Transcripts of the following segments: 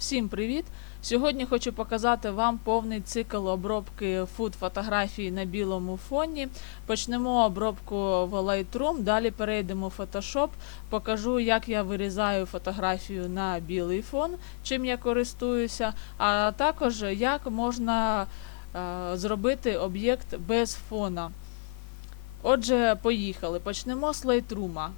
Всім привіт! Сьогодні хочу показати вам повний цикл обробки фуд фотографій на білому фоні. Почнемо обробку в Lightroom, далі перейдемо в Photoshop, покажу, як я вирізаю фотографію на білий фон, чим я користуюся, а також як можна е, зробити об'єкт без фона. Отже, поїхали. Почнемо з Lightroom.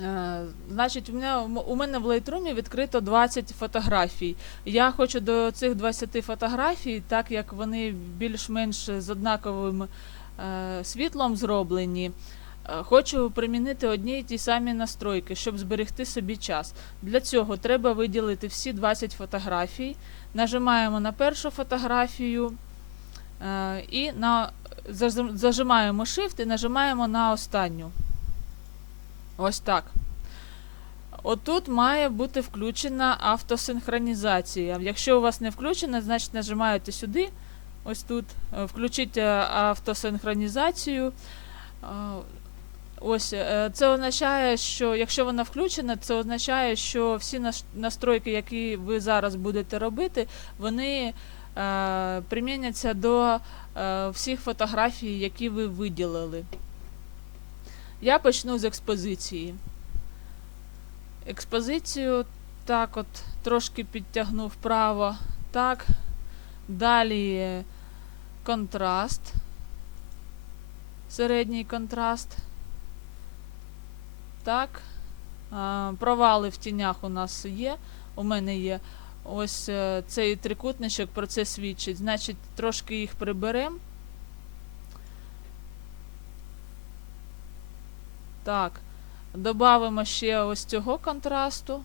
Е, Значить, у мене, у мене в Lightroom відкрито 20 фотографій. Я хочу до цих 20 фотографій, так як вони більш-менш з однаковим е, світлом зроблені, е, хочу примінити одні й ті самі настройки, щоб зберегти собі час. Для цього треба виділити всі 20 фотографій. Нажимаємо на першу фотографію і на, зажимаємо Shift і нажимаємо на останню. Ось так. Отут має бути включена автосинхронізація. Якщо у вас не включена, значить нажимаєте сюди. Ось тут. е, Включіть е, автосинхронізацію. Е, Ось це означає, що якщо вона включена, це означає, що всі настройки, які ви зараз будете робити, вони приміняться до всіх фотографій, які ви виділили. Я почну з експозиції. Експозицію так от трошки підтягну вправо. Так. Далі контраст. Середній контраст. Так. Провали в тінях у нас є. У мене є. Ось е, цей трикутничок про це свідчить. Значить, трошки їх приберемо. Так. Добавимо ще ось цього контрасту.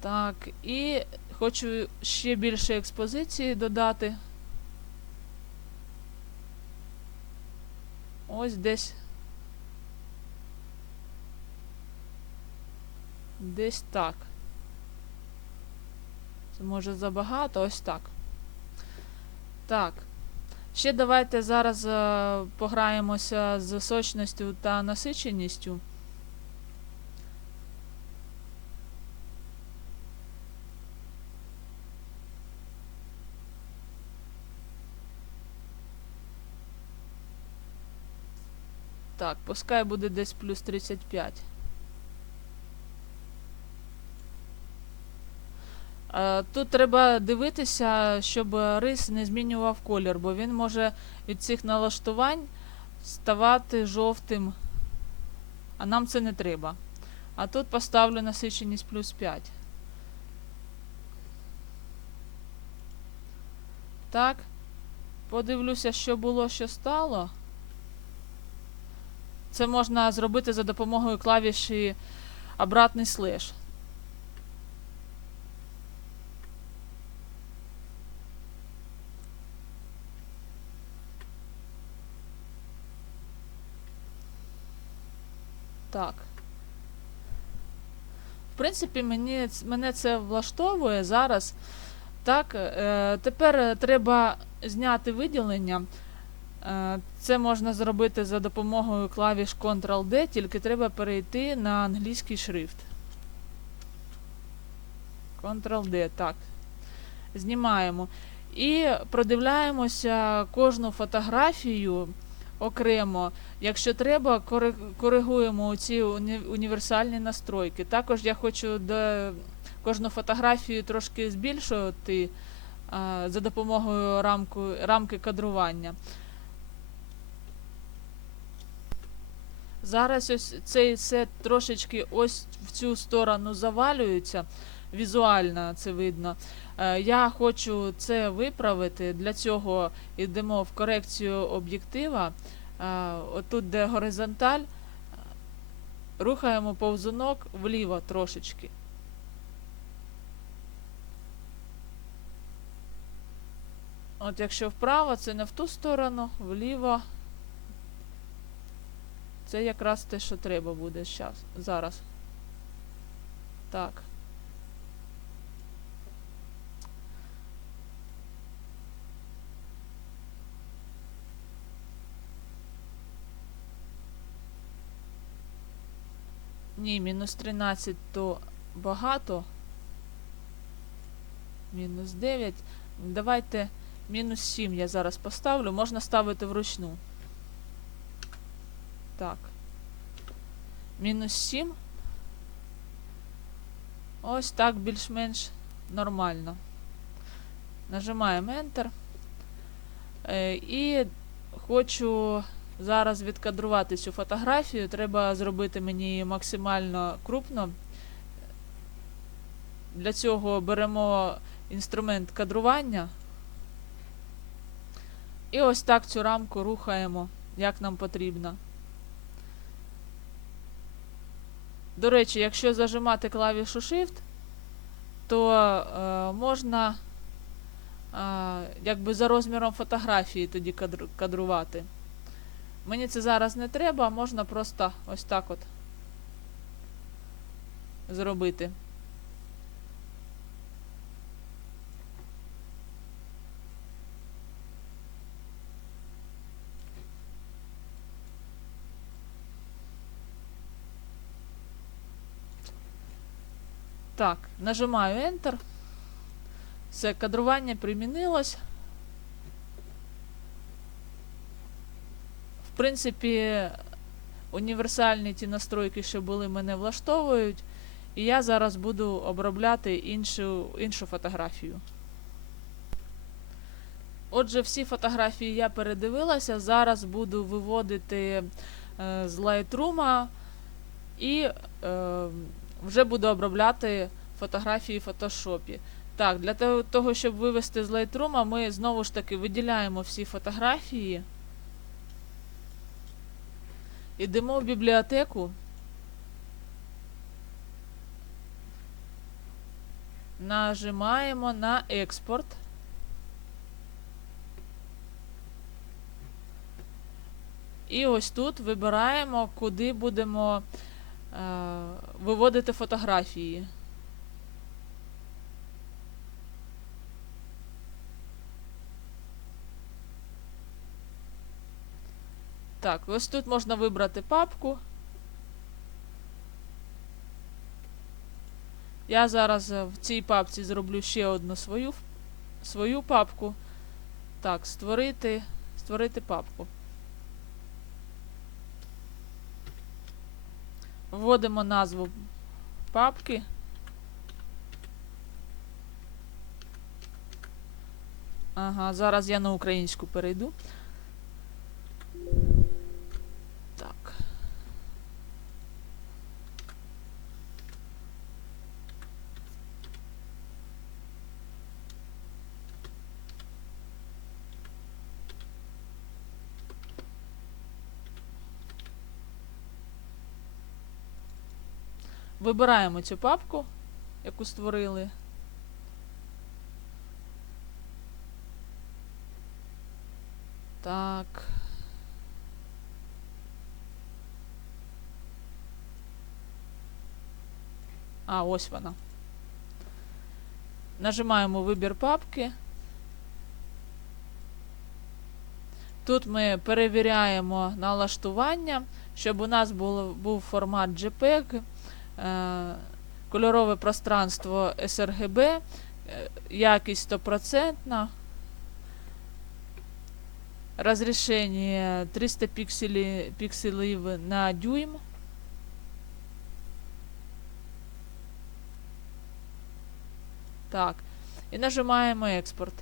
Так, і хочу ще більше експозиції додати. Ось десь. Десь так. Може забагато, ось так. Так. Ще давайте зараз е, пограємося з сочністю та насиченістю. Так, пускай буде десь плюс 35. Е, Тут треба дивитися, щоб рис не змінював колір, бо він може від цих налаштувань ставати жовтим. А нам це не треба. А тут поставлю насиченість плюс 5. Так. Подивлюся, що було, що стало. Це можна зробити за допомогою клавіші обратний слеш. Так. В принципі, мені, мене це влаштовує зараз. Так, е, тепер е, треба зняти виділення. Е, це можна зробити за допомогою клавіш Ctrl-D, тільки треба перейти на англійський шрифт. Ctrl-D, так. Знімаємо. І продивляємося кожну фотографію окремо. Якщо треба, коригуємо ці універсальні настройки. Також я хочу до кожну фотографію трошки збільшувати за допомогою рамку, рамки кадрування. Зараз ось цей сет трошечки ось в цю сторону завалюється. Візуально це видно. Е, Я хочу це виправити. Для цього йдемо в корекцію об'єктива. Е, Отут, де горизонталь, рухаємо повзунок вліво трошечки. От якщо вправо, це не в ту сторону, вліво. Це якраз те, що треба буде зараз. Так. Ні, мінус 13 то багато. Мінус 9. Давайте мінус 7 я зараз поставлю. Можна ставити вручну. Так. Мінус 7. Ось так більш-менш нормально. Нажимаємо Enter. Е, і хочу зараз відкадрувати цю фотографію. Треба зробити мені максимально крупно. Для цього беремо інструмент кадрування. І ось так цю рамку рухаємо, як нам потрібно. До речі, якщо зажимати клавішу Shift, то е, можна е, якби за розміром фотографії тоді кадр, кадрувати. Мені це зараз не треба, можна просто ось так от зробити. Так, нажимаю Enter. Все, кадрування примінилось. Принципі, універсальні ті настройки, що були, мене влаштовують. І я зараз буду обробляти іншу, іншу фотографію. Отже, всі фотографії я передивилася. Зараз буду виводити е, з Lightroom і е, вже буду обробляти фотографії в фотошопі. Так, для того- щоб вивести з Lightroom, ми знову ж таки виділяємо всі фотографії. Йдемо в бібліотеку. Нажимаємо на експорт. І ось тут вибираємо, куди будемо е, виводити фотографії. Так, ось тут можна вибрати папку. Я зараз е, в цій папці зроблю ще одну свою, свою папку. Так, створити, створити папку. Вводимо назву папки. Ага, зараз я на українську перейду. Так. Вибираємо цю папку, яку створили. Так. А, ось вона. Нажимаємо вибір папки. Тут ми перевіряємо налаштування, щоб у нас був формат JPEG, кольорове пространство sRGB, е, якість 100%, розрішення 300 пікселі, пікселів на дюйм. Так. І нажимаємо експорт.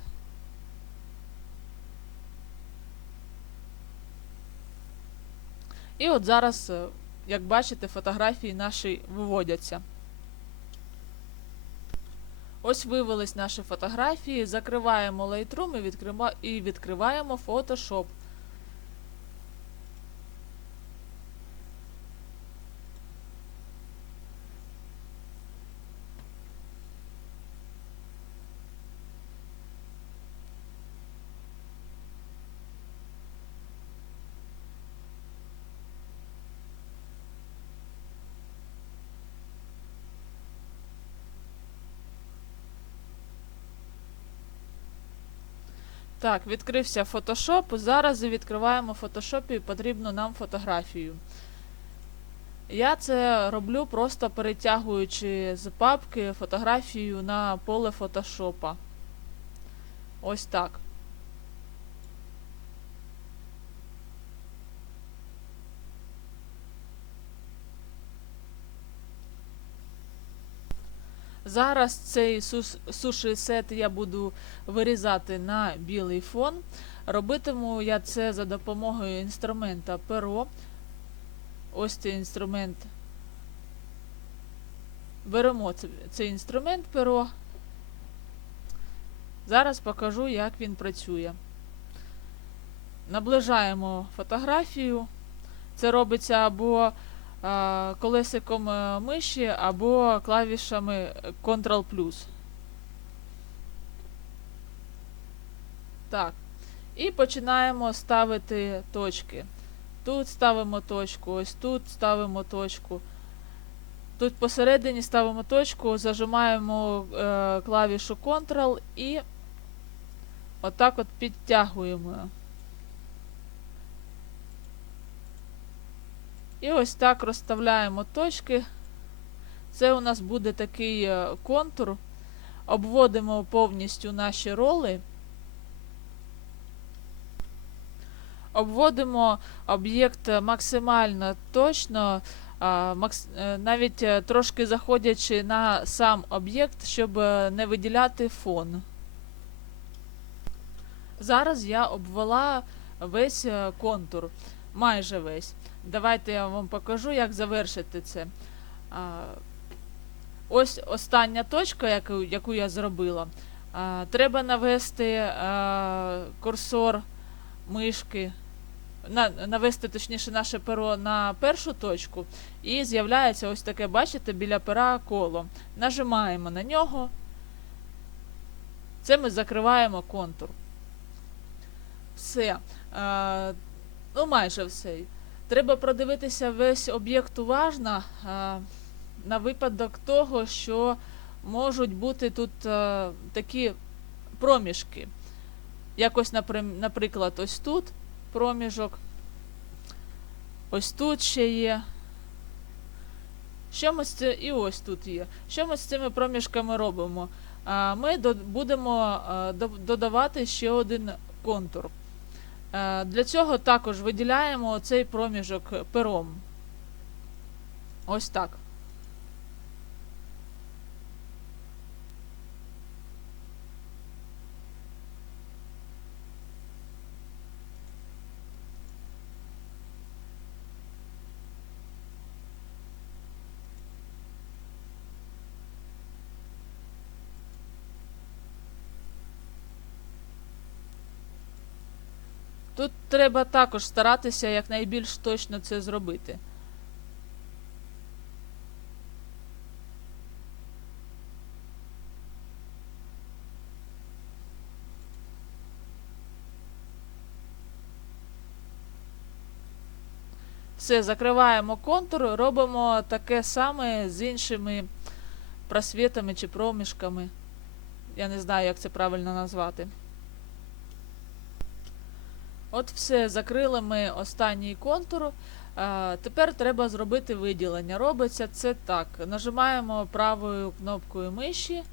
І от зараз, е, як бачите, фотографії наші виводяться. Ось вивелись наші фотографії. Закриваємо Lightroom і, відкриваємо Photoshop. Так, відкрився Photoshop. Зараз відкриваємо в Photoshop потрібну нам фотографію. Я це роблю просто перетягуючи з папки фотографію на поле фотошопа. Ось так. Зараз цей суші сет я буду вирізати на білий фон. Робитиму я це за допомогою інструмента перо. Ось цей інструмент. Беремо цей інструмент перо. Зараз покажу, як він працює. Наближаємо фотографію. Це робиться або колесиком е, миші, або клавішами Ctrl+. Так. І починаємо ставити точки. Тут ставимо точку, ось тут ставимо точку. Тут посередині ставимо точку, зажимаємо е, клавішу Ctrl і отак от підтягуємо. І ось так розставляємо точки. Це у нас буде такий е, контур. Обводимо повністю наші роли. Обводимо об'єкт максимально точно, е, навіть е, трошки заходячи на сам об'єкт, щоб не виділяти фон. Зараз я обвела весь контур, майже весь. Давайте я вам покажу, як завершити це. Ось остання точка, яку, яку я зробила. Треба навести курсор мишки, на, навести точніше наше перо на першу точку, і з'являється ось таке, бачите, біля пера коло. Нажимаємо на нього. Це ми закриваємо контур. Все. Ну, майже все. Треба продивитися весь об'єкт уважно а, на випадок того, що можуть бути тут а, такі проміжки. Якось, наприклад, ось тут проміжок. Ось тут ще є. Що ми з це... І ось тут є. Що ми з цими проміжками робимо? А, Ми будемо додавати ще один контур. Е, Для цього також виділяємо цей проміжок пером. Ось так. Тут треба також старатися якнайбільш точно це зробити. Все, закриваємо контур, робимо таке саме з іншими просвітами чи проміжками. Я не знаю, як це правильно назвати. От все, закрили ми останній контур. А, тепер треба зробити виділення. Робиться це так. Нажимаємо правою кнопкою миші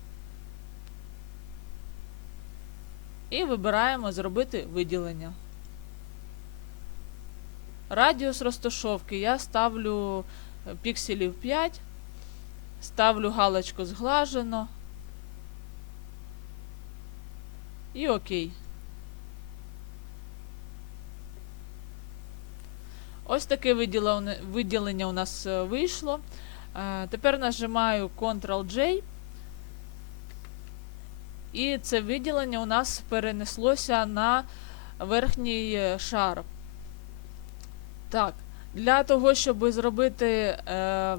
і вибираємо зробити виділення. Радіус розташовки я ставлю е, пікселів 5, ставлю галочку зглажено. І окей. Ось таке виділення, у нас е, вийшло. Е, Тепер нажимаю Ctrl-J. І це виділення у нас перенеслося на верхній е, шар. Так, для того, щоб зробити е,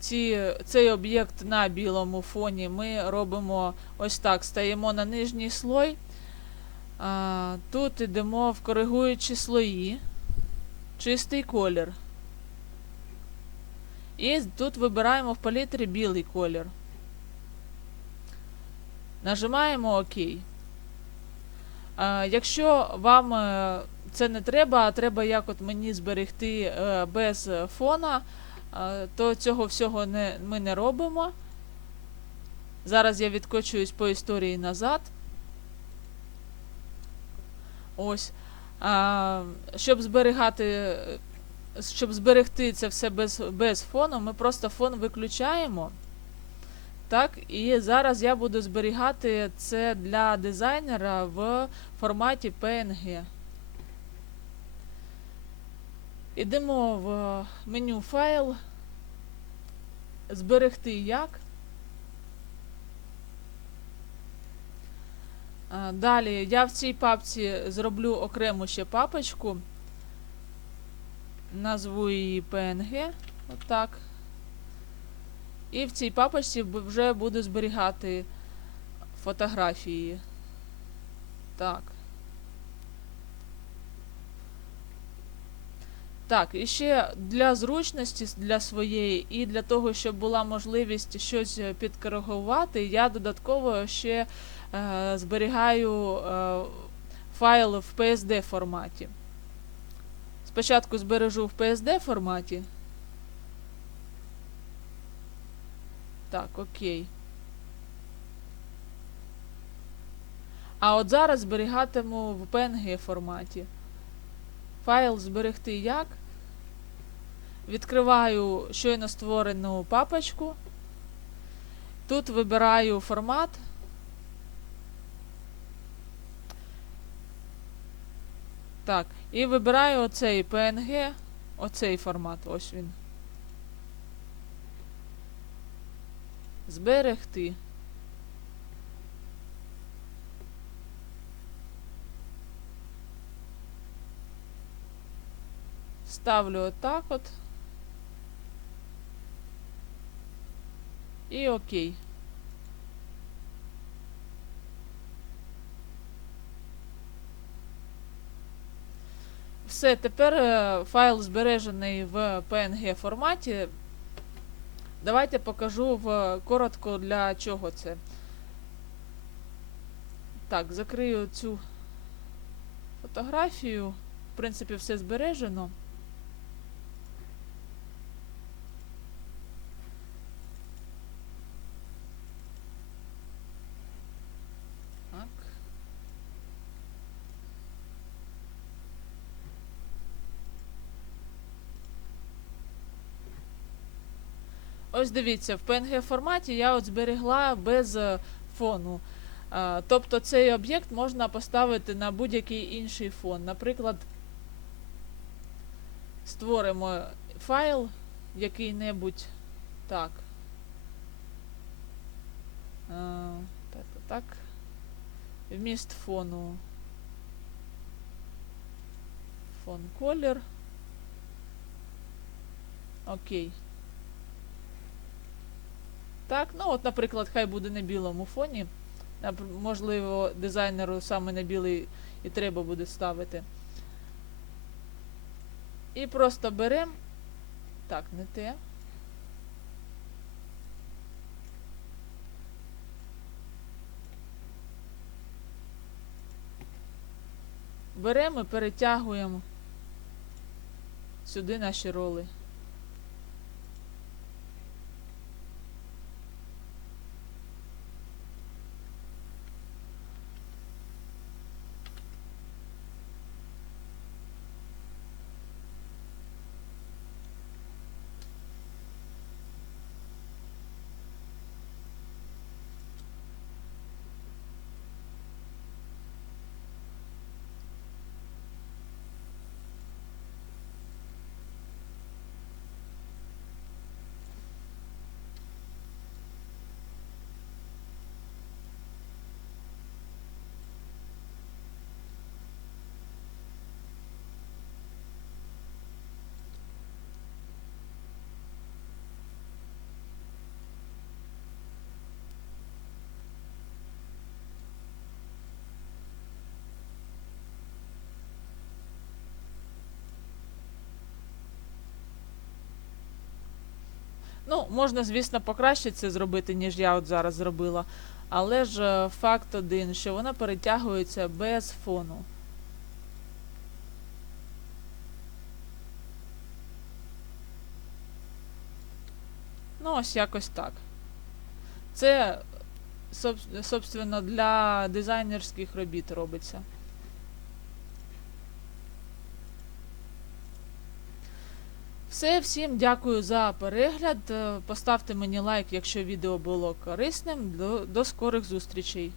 ці, цей об'єкт на білому фоні, ми робимо ось так: стаємо на нижній слой. А, тут йдемо в коригуючі слої, чистий колір. І тут вибираємо в палітрі білий колір. Нажимаємо ОК. А, якщо вам е, це не треба, а треба як от мені зберегти е, без фона, е, то цього всього не, ми не робимо. Зараз я відкочуюсь по історії назад. Ось. Щоб зберігати, щоб зберегти це все без, без фону, ми просто фон виключаємо. Так, і зараз я буду зберігати це для дизайнера в форматі PNG. Ідемо в меню файл. Зберегти як. Далі я в цій папці зроблю окрему ще папочку. Назву її PNG. Отак. І в цій папочці вже буду зберігати фотографії. Так. Так, і ще для зручності для своєї і для того, щоб була можливість щось е, підкоригувати, я додатково ще е, зберігаю е, файл в PSD форматі. Спочатку збережу в PSD форматі. Так, окей. А от зараз зберігатиму в PNG форматі. Файл зберегти як. Відкриваю щойно створену папочку. Тут вибираю формат. Так, і вибираю оцей PNG, оцей формат, ось він. Зберегти. Ставлю отак от. І окей. Все, тепер е, файл збережений в PNG форматі. Давайте покажу в коротко для чого це. Так, закрию цю фотографію. В принципі, все збережено. Так. Ось дивіться, в PNG форматі я от зберегла без е, фону. Тобто цей об'єкт можна поставити на будь-який інший фон. Наприклад, створимо файл який-небудь. Так. Так, так. Вміст фону. Фон колір. Окей. Так, ну от, наприклад, хай буде на білому фоні. Можливо, дизайнеру саме на білий і треба буде ставити. І просто беремо. Так, не те. Беремо і перетягуємо сюди наші роли. Ну, можна, звісно, покраще це зробити, ніж я от зараз зробила. Але ж е, факт один, що вона перетягується без фону. Ну, ось якось так. Це, собственно, для дизайнерських робіт робиться. Все, всім дякую за перегляд. Е, Поставте мені лайк, якщо відео було корисним. До, до скорих зустрічей!